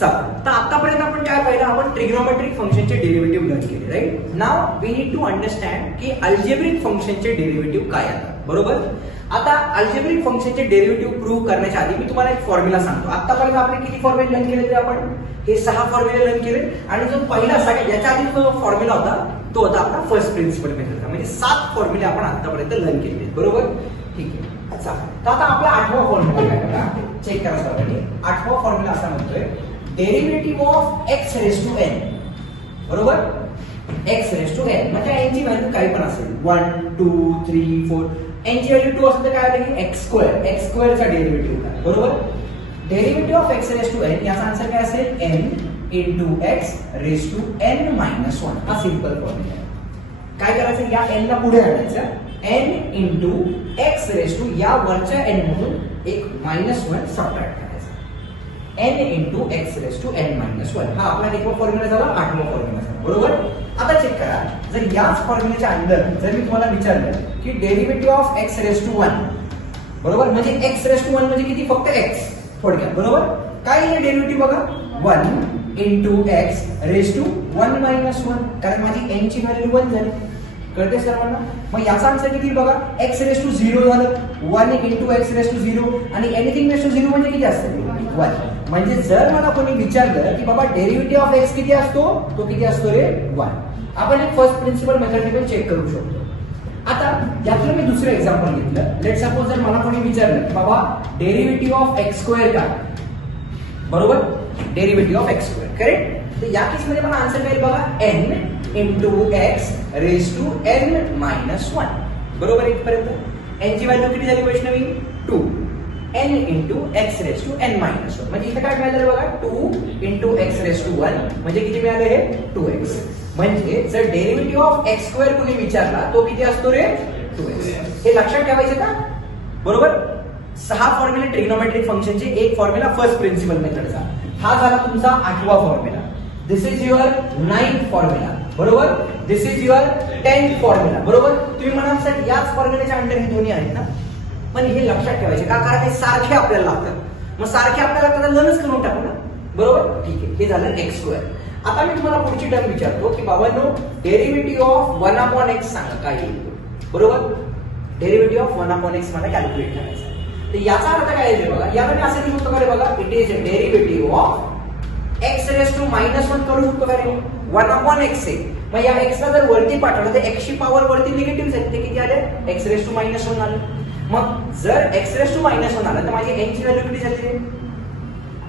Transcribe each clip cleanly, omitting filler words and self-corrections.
चला तर आतापर्यंत आपण काय पाहिलं, आपण ट्रिग्नोमेट्रिक फंक्शनचे डेरिव्हेटिव्ह लर्न केले, right. Now we need to understand की अल्जेब्रिक फंक्शनचे डेरिव्हेटिव्ह काय आहेत. बरोबर. आता अल्जेब्रिक फंक्शनचे डेरिव्हेटिव्ह प्रूव्ह करण्याच्या आधी मी तुम्हाला एक फॉर्म्युला सांगतो. आतापर्यंत आपण किती फॉर्म्युले लर्न केले, आपण हे 6 फॉर्म्युले लर्न केले. आणि जो पहिला सगळ्यात याच्या आधी जो फॉर्म्युला होता तो होता आपला फर्स्ट प्रिन्सिपल मेथडचा. म्हणजे 7 फॉर्म्युले आपण आतापर्यंत लर्न केले. बरोबर. ठीक आहे. अच्छा, तर आता आपला 8वा फॉर्म्युला काय बघा, चेक करा सर्वांनी. 8वा फॉर्म्युला असा म्हणतोय derivative of x raise to n. बरोबर. x रेज टू n म्हणजे n ची व्हॅल्यू काही पण असेल, 1 2 3 4. n ची व्हॅल्यू 2 असेल तर काय होईल, x स्क्वेअर चा डेरिव्हेटिव्ह काय. बरोबर. Derivative of x raise to n याचा आन्सर काय असेल, n into x raise to n minus 1. हा सिंपल फॉर्म्युला आहे. काय करायचं, या n ला पुढे आणायचं, n into x raise to या वरच्या n मधून एक -1 सबट्रॅक्ट करायचं, n into x raise to n minus 1. हा आपला एक फॉर्म्युला झाला, 8वा फॉर्म्युला झाला. बरोबर. आता चेक करा, जर याच फॉर्म्युल्याच्या अंदर जर मी तुम्हाला विचारलं की derivative of x raise to 1, बरोबर, म्हणजे x रेज टू 1 म्हणजे किती, फक्त x थोडक्यात. बरोबर. काय आहे डेरिव्हेटिव्ह बघा, 1 into x raise to 1 minus 1, कारण माझी n ची व्हॅल्यू 1 झाली. कळते सर्वांना. मग याचा आन्सर किती बघा, x रेज टू 0 झालं, 1 into x रेज टू 0 आणि एनीथिंग रेज टू 0 म्हणजे किती असतं, 1. म्हणजे जर मला कोणी विचारलं की बाबा डेरिव्हेटिव्ह ऑफ x किती असतो, तो किती असतो रे, 1. आपण एक फर्स्ट प्रिन्सिपल मेथड पण चेक करू शकतो. आता यातलं मी दुसरं एक्झाम्पल घेतलं. लेट सपोज जर मला कोणी विचारलं की बाबा डेरिव्हेटिव्ह ऑफ x स्क्वेअर काय. बरोबर. Derivative of x square, correct. तर या केस मध्ये मला आन्सर काय बघा, n into x raise to n minus 1. बरोबर. इथपर्यंत n ची व्हॅल्यू किती झाली Vaishnavi, 2. n into x raise to n minus 1 म्हणजे इथे काय मिळालं बघा, 2 into x रेज टू 1 म्हणजे किती मिळाले, हे 2x. म्हणजे जर डेरिव्हेटिव्ह ऑफ x स्क्वेअर कोणी विचारला तो किती असतो रे, 2x. हे लक्षात ठेवायचं का. बरोबर. 6 फॉर्म्युले ट्रिग्नोमेट्रिक फंक्शनचे, एक फॉर्म्युला फर्स्ट प्रिन्सिपल मेथडचा. हा झाला तुमचा 8वा formula. This is your 9th formula. बरोबर. This is your 10th formula. बरोबर. तुम्ही म्हणाल सर याच फॉर्म्युल्याच्या अंडर हे दोन्ही आहेत ना, पण हे लक्षात ठेवायचे का, कारण ते सारखे आपल्याला लागतात. मग सारखे आपल्याला लागतात, लर्नच करून टाकू ना. बरोबर. ठीक आहे. हे झालं x स्क्वेअर. आता मी तुम्हाला पुढची टर्म विचारतो की बाबांनो डेरिव्हेटिव्ह ऑफ 1 upon x सांगा काय येईल. बरोबर. डेरिव्हेटिव्ह ऑफ 1 upon x मला कॅल्क्युलेट करायचं. तर याचा अर्थ काय आहे बघा, यामध्ये असं लिहू शकतो का रे बघा, it is derivative of x raise to -1 करू शकतो का रे, 1 upon x आहे. मग या x ला जर वरती पाठवलं तर x ची पॉवर वरती निगेटिव्ह आहे, ते किती आले, x रेज टू -1 आले. मग जर x रेज टू -1 आलं तर माझी n ची व्हॅल्यू किती झाली,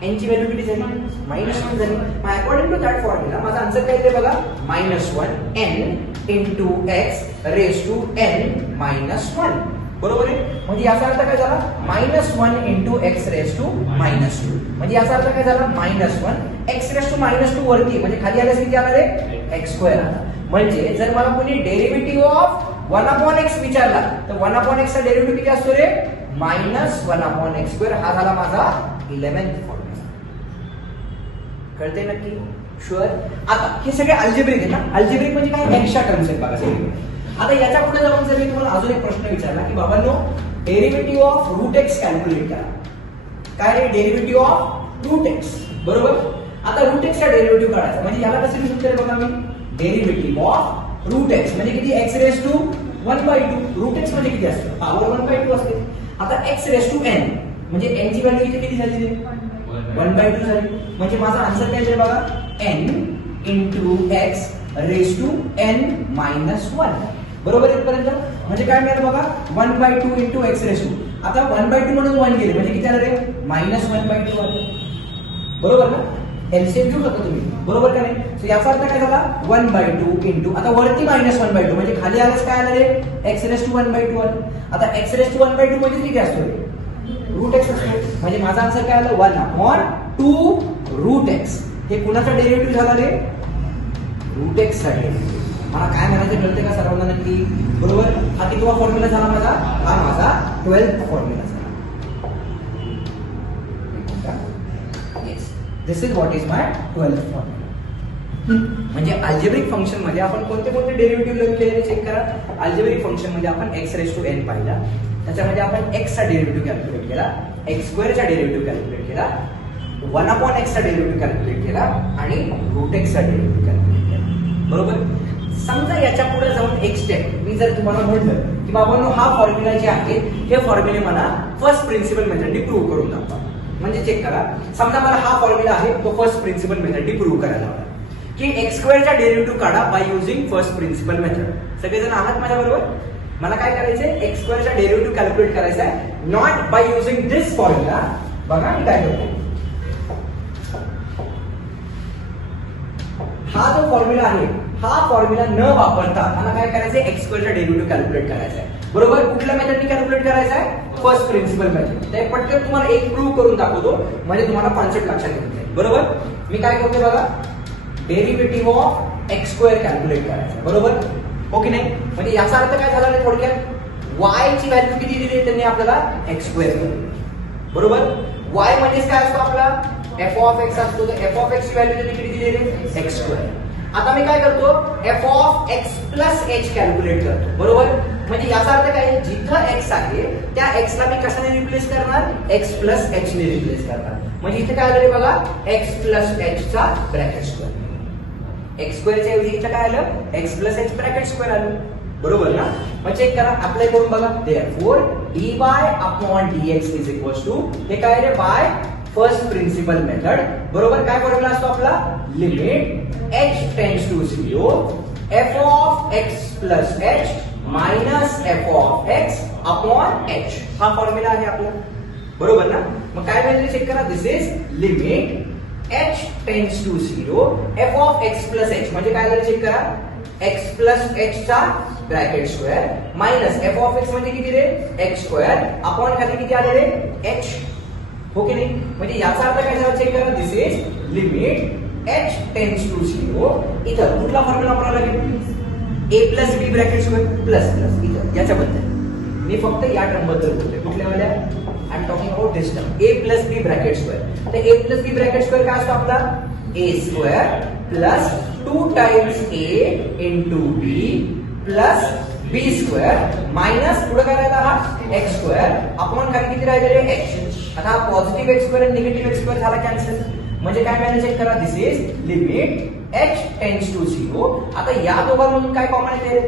n ची व्हॅल्यू किती झाली, -1 झाली. मग अकॉर्डिंग टू दॅट फॉर्म्युला माझा आन्सर काय येते बघा, -1 n into x raise to n -1. बरोबर आहे. म्हणजे याचा अर्थ काय झाला, -1 into x रेज टू -2. म्हणजे याचा अर्थ काय झाला, -1 x रेज टू -2 वरती म्हणजे खाली आल्यास किती आला रे, x स्क्वेअर आला. म्हणजे जर मला कोणी डेरिव्हेटिव्ह ऑफ 1 upon x विचारला तर 1 upon x चा डेरिव्हेटिव्ह किती असतो रे, -1 upon x स्क्वेअर. हा झाला माझा 11th फॉर्म्युला. कळते नक्की, शुअर. आता हे सगळे अल्जेब्रिक आहे ना. अल्जेब्रिक म्हणजे काय, एक्स्ट्रा टर्म्स आहेत बघा सगळे. आता याच्या पुढे जाऊन जर मी तुम्हाला अजून एक प्रश्न विचारला की बाबांनो derivative of root x calculate करा. काय रे, डेरिव्हेटिव्ह ऑफ रूट x. बरोबर. आता रूट x चा डेरिव्हेटिव्ह काढायचा म्हणजे याला कसं लिहू शकतो बघा मी, डेरिव्हेटिव्ह ऑफ रूट x म्हणजे किती, x raise to 1/2. Root x म्हणजे किती असते, पॉवर 1/2 असते. आता x रेज टू n म्हणजे n ची व्हॅल्यू इथे किती झाली, 1/2 झाली. म्हणजे माझा आन्सर काय आहे बघा, n into x raise to n -1. बरोबर. इथपर्यंत म्हणजे काय मिळालं बघा, 1/2 into x रेज टू. आता 1/2 म्हणून 1 गेले म्हणजे किती आलं रे, -1/2 आले. बरोबर ना. एलसीएम घेऊ शकता तुम्ही. बरोबर का नाही. सो याचा अर्थ काय झाला, 1/2 into आता वरती -1/2 म्हणजे खाली आलेच काय आलं रे, x रेज टू 1/2 आलं. आता x रेज टू 1/2 म्हणजे किती असतो रे, रूट x असतो. म्हणजे माझा आन्सर काय आला, 1 upon 2 रूट x. हे कुणाचा डेरिव्हेटिव्ह झाला रे, रूट x चा डेरिव्हेटिव्ह. मला काय म्हणायचं कळते का सर्वांना नक्की. बरोबर. हा कितवा फॉर्म्युला झाला माझा, हा माझा 12th फॉर्म्युला झाला. This is what is my 12th formula. म्हणजे अल्जेब्रिक फंक्शन मध्ये आपण कोणते कोणते डेरिव्हेटिव्ह लर्न केले चेक करा. अल्जेब्रिक फंक्शन मध्ये आपण x रेज टू n पाहिला, त्याच्यामध्ये आपण x चा डेरिव्हेटिव्ह कॅल्क्युलेट केला, x स्क्वेअर चा डेरिव्हेटिव्ह कॅल्क्युलेट केला, 1/x चा डेरिव्हेटिव्ह कॅल्क्युलेट केला आणि √x चा डेरिव्हेटिव्ह कॅल्क्युलेट केला. बरोबर. समजा याच्या पुढे जाऊन एक स्टेप मी जर तुम्हाला म्हटलं की बाबांनो हा फॉर्म्युला जे आहे हे फॉर्म्युले मला फर्स्ट प्रिन्सिपल मेथडने प्रूव्ह करून दाखवा. म्हणजे चेक करा, समजा मला हा फॉर्म्युला आहे तो फर्स्ट प्रिन्सिपल मेथडने प्रूव्ह करायला हवा की x² चा डेरिव्हेटिव्ह काढा by using first principle method. सगळेजण आहात माझ्या बरोबर? मला काय करायचंय, x² चा डेरिव्हेटिव्ह कॅल्क्युलेट करायचा आहे not by using this formula. बघा मी काय करतो, हा जो फॉर्म्युला आहे हा फॉर्म्युला न वापरता मला काय करायचंय, x² चा डेरिव्हेटिव्ह कॅल्क्युलेट करायचा आहे. बरोबर. कुठल्या मेथडने कॅल्क्युलेट करायचा आहे, फर्स्ट प्रिन्सिपल मेथड. ते पटकन तुम्हाला एक प्रूव्ह करून दाखवतो म्हणजे तुम्हाला कॉन्सेप्ट लक्षात येईल. बरोबर. मी काय करतो बघा, डेरिव्हेटिव्ह ऑफ x² कॅल्क्युलेट करायचं. बरोबर हो की नाही? म्हणजे याचा अर्थ काय झाला रे, थोडक्यात y ची व्हॅल्यू किती दिली त्यांनी आपल्याला, x². बरोबर. y म्हणजे काय असतो आपला, f(x) असतो. तर f(x) ची व्हॅल्यू त्यांनी किती दिली, x². आता मी काय करतो, f(x + h) कॅल्क्युलेट करतो. बरोबर. म्हणजे याचा अर्थ काय, जिथं x आहे त्या x ला मी कशाने रिप्लेस करणार, x + h ने रिप्लेस करणार. म्हणजे इथे काय आलं रे बघा, x + h चा ब्रॅकेट स्क्वेअर. x² च्या ऐवजी इथे काय आलं, x + h ब्रॅकेट स्क्वेअर आलं. बरोबर ना? मग चेक करा, अप्लाय करून बघा. therefore dy/dx हे काय रे, बाय फर्स्ट प्रिन्सिपल मेथड. बरोबर. काय फॉर्म्युला असतो आपला, limit h tends to 0 f(x + h minus f(x) upon h. हा फॉर्म्युला आहे आपला. बरोबर ना? मग काय व्हॅल्यू चेक करा, this is limit h tends to 0 f(x + h म्हणजे काय झालं चेक करा, x + h चा ब्रॅकेट स्क्वेअर मायनस f(x) म्हणजे किती रे, x² अपॉन खाली किती आले रे, h. हो की नाही? म्हणजे याचा अर्थ काय झाला चेक करा, this is limit h tends to 0. इथं कुठला फॉर्म्युला वापरावा लागेल, a + b bracket square plus इथं याच्याबद्दल मी फक्त या टर्म बद्दल बोलतोय. कुठल्या वाल्या, I am talking about this term, a + b bracket square. तर a + b ब्रॅकेट स्क्वेअर काय असतो आपला, a² + 2 times a * b + b² minus पुढे काय राहिला हा x² अपॉन खाली किती राहिले रे, h. आता हा पॉझिटिव्ह x² आणि निगेटिव्ह x² झाला कॅन्सल. म्हणजे काय व्हॅल्यू चेक करा, this is limit h tends to 0. आता या दोघांमधून काय कॉमन येते,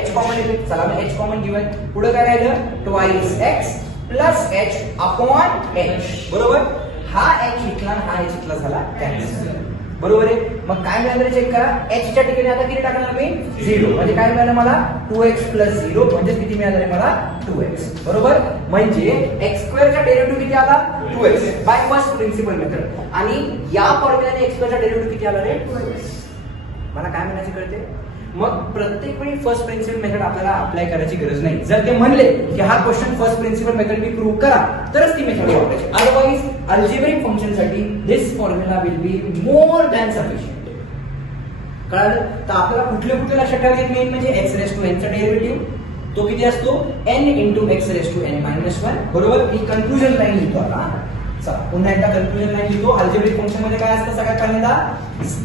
h कॉमन येते. चला मी h कॉमन घेऊया. पुढे काय राहिलं, twice x + h upon h. बरोबर. हा h इथला हा h इथला झाला कॅन्सल. बरोबर आहे. मग काय मिळालं चेक करा, h च्या ठिकाणी आता किती टाकणार मी, 0. म्हणजे काय मिळालं मला, 2x + 0 म्हणजे किती मिळालं रे मला, 2x. बरोबर. म्हणजे x² चा डेरिव्हेटिव्ह किती आला, 2x bye first principle method. आणि या फॉर्म्युलाने x² चा डेरिव्हेटिव्ह किती आला रे, 2x. मला काय म्हणायचे कळते. मग प्रत्येक वेळी फर्स्ट प्रिन्सिपल मेथड आपल्याला अप्लाय करायची गरज नाही. जर ते म्हणले की हा क्वेश्चन फर्स्ट प्रिन्सिपल मेथड मी प्रूव्ह करा तरच ती मेथड वापरायची. अदरवाइज अल्जेब्रिक फंक्शन साठी this formula will be more than sufficient. कळलं? तर आपल्याला कुठले लक्षात ठेवायचे, मेन म्हणजे x⁻n चा डेरिव्हेटिव्ह तो किती असतो, n × x⁻n−1. बरोबर. ही कन्क्लुजन लाईन लिहितो आता. चला पुन्हा एकदा कन्क्लुजन लाईन लिहितो. अल्जेब्रिक फंक्शन मध्ये काय असतं, सगळ्यात पहिल्यांदा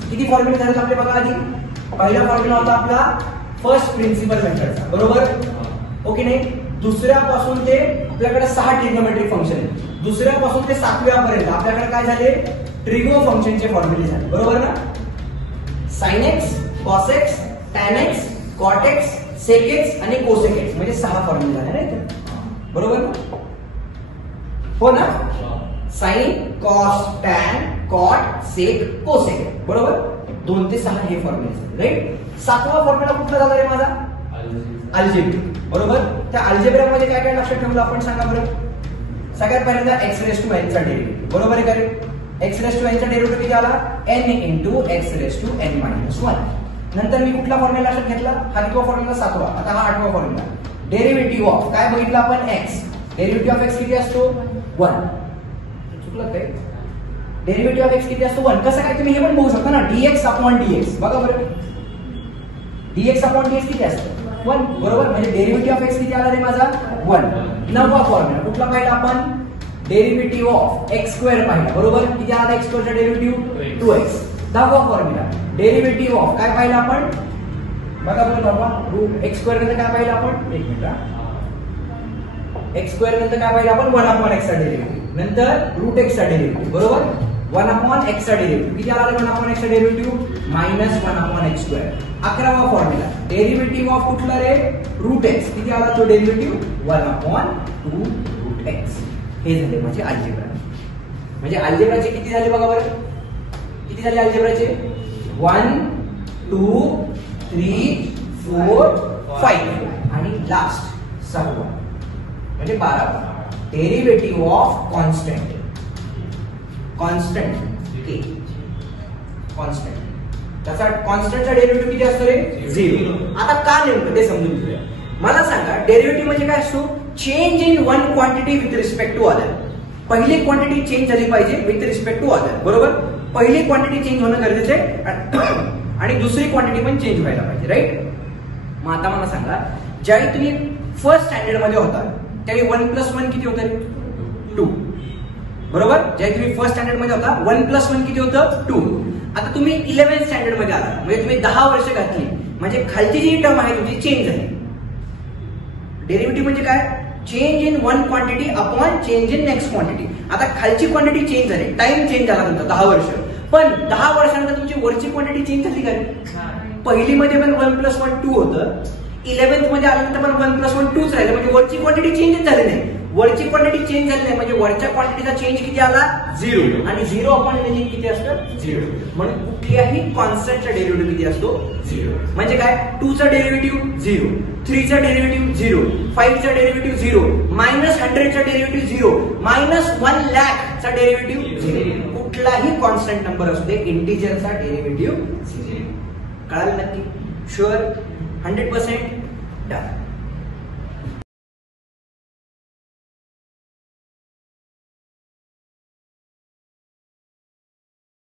किती फॉर्म्युले झाले आपले बघा. आधी पहिला फॉर्म्युला होता आपला फर्स्ट प्रिन्सिपल मेथडचा. बरोबर. ओके नाही. दुसऱ्यापासून ते आपल्याकडे 6 ट्रिग्नोमेट्रिक फंक्शन आहेत. दुसऱ्यापासून ते 7व्या पर्यंत आपल्याकडे काय झाले, ट्रिग्नो फंक्शनचे फॉर्म्युले झाले. बरोबर ना. sin x, cos x, tan x, cot x, sec x आणि cosec x म्हणजे 6 फॉर्म्युले झाले नाही. बरोबर हो ना. sin, cos, tan, cot, sec, cosec. बरोबर. 2 ते 6 हे फॉर्म्युले राईट. 7वा फॉर्म्युला कुठला झाला रे माझा, अल्जेब्रिक. बरोबर. त्या अल्जेब्रा मध्ये काय काय लक्षात ठेवलं आपण सांगा बरं. सगळ्यात पहिल्यांदा x⁻n चा डेरिव्हेटिव्ह. बरोबर आहे का रे. x⁻n चा डेरिव्हेटिव्ह किती आला, n × x⁻n−1. नंतर मी कुठला फॉर्म्युला लक्षात घेतला, हा कितवा फॉर्म्युला, 7वा. आता हा 8वा फॉर्म्युला, डेरिव्हेटिव्ह ऑफ काय बघितलं आपण, x. डेरिव्हेटिव्ह ऑफ x किती असतो, 1. चुकलं काय, डेरिव्हेटिव्ह ऑफ x किती असतो, 1. कसं काय, तुम्ही हे पण बघू शकता ना, dx/dx. बघा बरं, dx/dx किती असतं, 1. बरोबर. म्हणजे डेरिव्हेटिव्ह ऑफ x किती आला रे माझा, 1. 9वा फॉर्म्युला कुठला पाहिला आपण, डेरिव्हेटिव्ह ऑफ x² पाहिला. बरोबर. किती आला x² चा डेरिव्हेटिव्ह, 2x. 10वा फॉर्म्युला डेरिव्हेटिव्ह ऑफ काय पाहिला आपण, बघा बरं बाबा, x² नंतर काय पाहिलं आपण, एक मिनिट, x² नंतर काय पाहिलं आपण, 1/x चा डेरिव्हेटिव्ह, नंतर √x चा डेरिव्हेटिव्ह. बरोबर. 1/x चा डेरिव्हेटिव्ह किती आला 1/x चा डेरिव्हेटिव्ह -1/x². 11वा फॉर्म्युला डेरिव्हेटिव्ह ऑफ कुठला रे रूट x किती आला तो डेरिव्हेटिव्ह 1/2 रूट x. हे झाले म्हणजे अल्जेब्रा. म्हणजे अल्जेब्राचे किती झाले बघा बरं, किती झाले अल्जेब्राचे 1 2 3 4 5 आणि लास्ट 6वा म्हणजे 12वा derivative of constant K constant. त्याचा कॉन्स्टंटचा डेरिव्हेटिव्ह किती असतो रे 0. आता का नेमकं ते समजून घेऊया. मला सांगा डेरिव्हेटिव्ह म्हणजे काय असतो, change in one quantity with respect to other. पहिली क्वांटिटी चेंज झाली पाहिजे विथ रिस्पेक्ट टू अदर, बरोबर. पहिली क्वांटिटी चेंज होणं गरजेचं आहे आणि दुसरी क्वांटिटी पण चेंज व्हायला पाहिजे, राईट. मग आता मला सांगा ज्यावेळी तुम्ही फर्स्ट स्टँडर्ड मध्ये होता त्यावेळी 1+1 किती होतं रे 2, बरोबर. ज्यावेळी तुम्ही फर्स्ट स्टँडर्ड मध्ये होता 1+1 किती होतं 2. आता तुम्ही 11th स्टँडर्ड मध्ये आला म्हणजे तुम्ही 10 वर्ष घातली म्हणजे खालची जी टर्म आहे तुमची चेंज झाली. डेरिव्हेटिव्ह म्हणजे काय, change in one quantity upon change in next quantity. आता खालची क्वांटिटी चेंज झाली, टाइम चेंज झाला तुमचा 10 वर्ष, पण 10 वर्षानंतर तुमची वरची क्वांटिटी चेंज झाली काय. पहिली मध्ये पण 1+1 2 होतं, 11th मध्ये आल्यानंतर पण 1+1 2च राहिलं म्हणजे वरची क्वांटिटी चेंज झाली नाही. वरची क्वांटिटी चेंज झाली नाही म्हणजे वरच्या क्वांटिटीचा चेंज किती आला 0 आणि 0 अपॉन किती असतं 0. म्हणून कुठल्याही कॉन्स्टंटचा डेरिव्हेटिव्ह किती असतो 0. म्हणजे काय 2 चा डेरिव्हेटिव्ह 0, 3 चा डेरिव्हेटिव्ह 0, 5 चा डेरिव्हेटिव्ह 0, -100 चा डेरिव्हेटिव्ह 0, -1 लाख चा डेरिव्हेटिव्ह 0. कुठलाही कॉन्स्टंट नंबर असू दे इंटिजरचा डेरिव्हेटिव्ह 0. कळालं नक्की, शुअर 100% डन.